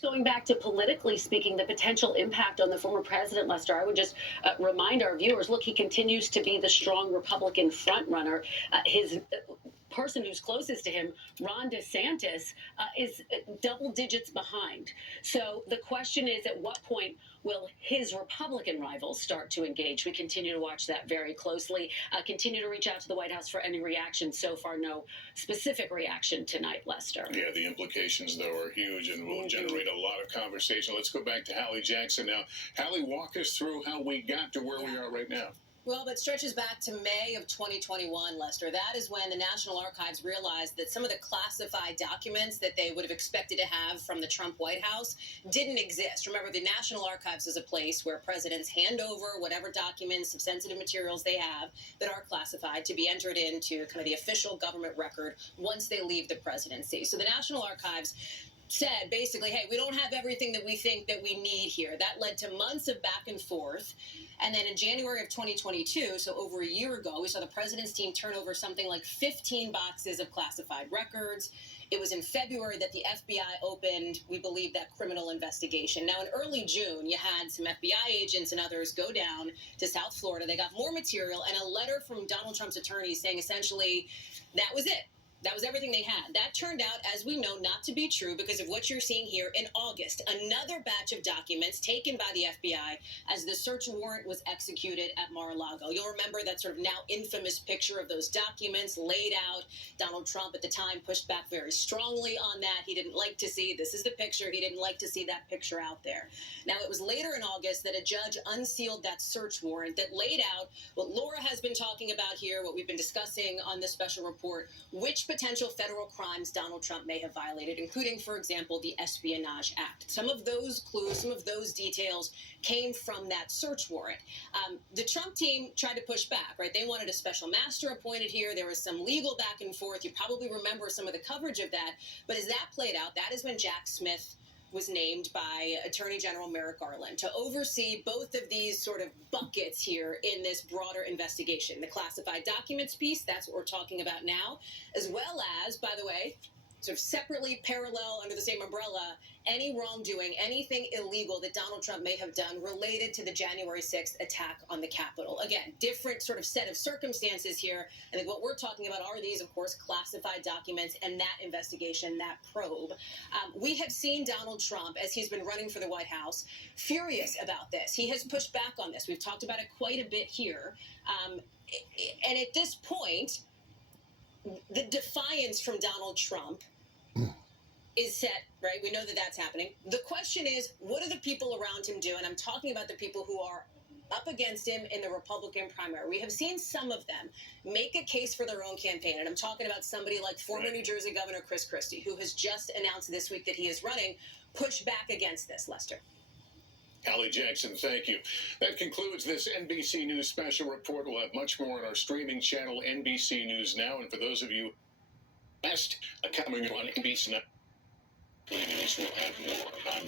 Going back to politically speaking, the potential impact on the former president, Lester, I would just remind our viewers look, he continues to be the strong Republican frontrunner. His person who's closest to him, Ron DeSantis, is double digits behind. So the question is, at what point will his Republican rivals start to engage? We continue to watch that very closely. Continue to reach out to the White House for any reaction. So far, no specific reaction tonight, Lester. Yeah, the implications, though, are huge and will generate a lot of conversation. Let's go back to Hallie Jackson now. Hallie, walk us through how we got to where we are right now. Well, that stretches back to May of 2021, Lester. That is when the National Archives realized that some of the classified documents that they would have expected to have from the Trump White House didn't exist. Remember, the National Archives is a place where presidents hand over whatever documents of sensitive materials they have that are classified to be entered into kind of the official government record once they leave the presidency. So the National Archives said basically, hey, we don't have everything that we think that we need here. That led to months of back and forth. And then in January of 2022, so over a year ago, we saw the president's team turn over something like 15 boxes of classified records. It was in February that the FBI opened, we believe, that criminal investigation. Now, in early June, you had some FBI agents and others go down to South Florida. They got more material and a letter from Donald Trump's attorneys saying essentially that was it. That was everything they had. That turned out, as we know, not to be true because of what you're seeing here in August. Another batch of documents taken by the FBI as the search warrant was executed at Mar-a-Lago. You'll remember that sort of now infamous picture of those documents laid out. Donald Trump at the time pushed back very strongly on that. He didn't like to see, this is the picture, he didn't like to see that picture out there. Now, it was later in August that a judge unsealed that search warrant that laid out what Laura has been talking about here, what we've been discussing on this special report, which potential federal crimes Donald Trump may have violated, including, for example, the Espionage Act. Some of those clues, some of those details came from that search warrant. The Trump team tried to push back, right? They wanted a special master appointed here. There was some legal back and forth. You probably remember some of the coverage of that. But as that played out, that is when Jack Smith was named by Attorney General Merrick Garland to oversee both of these sort of buckets here in this broader investigation. The classified documents piece, that's what we're talking about now, as well as, by the way, sort of separately, parallel, under the same umbrella, any wrongdoing, anything illegal that Donald Trump may have done related to the January 6th attack on the Capitol. Again, different sort of set of circumstances here. I think what we're talking about are these, of course, classified documents and that investigation, that probe. We have seen Donald Trump, as he's been running for the White House, furious about this. He has pushed back on this. We've talked about it quite a bit here. And at this point, the defiance from Donald Trump is set, right? We know that that's happening. The question is, what do the people around him do? And I'm talking about the people who are up against him in the Republican primary. We have seen some of them make a case for their own campaign. And I'm talking about somebody like former New Jersey Governor Chris Christie, who has just announced this week that he is running, push back against this, Lester. Hallie Jackson, thank you. That concludes this NBC News special report. We'll have much more on our streaming channel, NBC News Now. And for those of you best coming on NBC Now, will have more on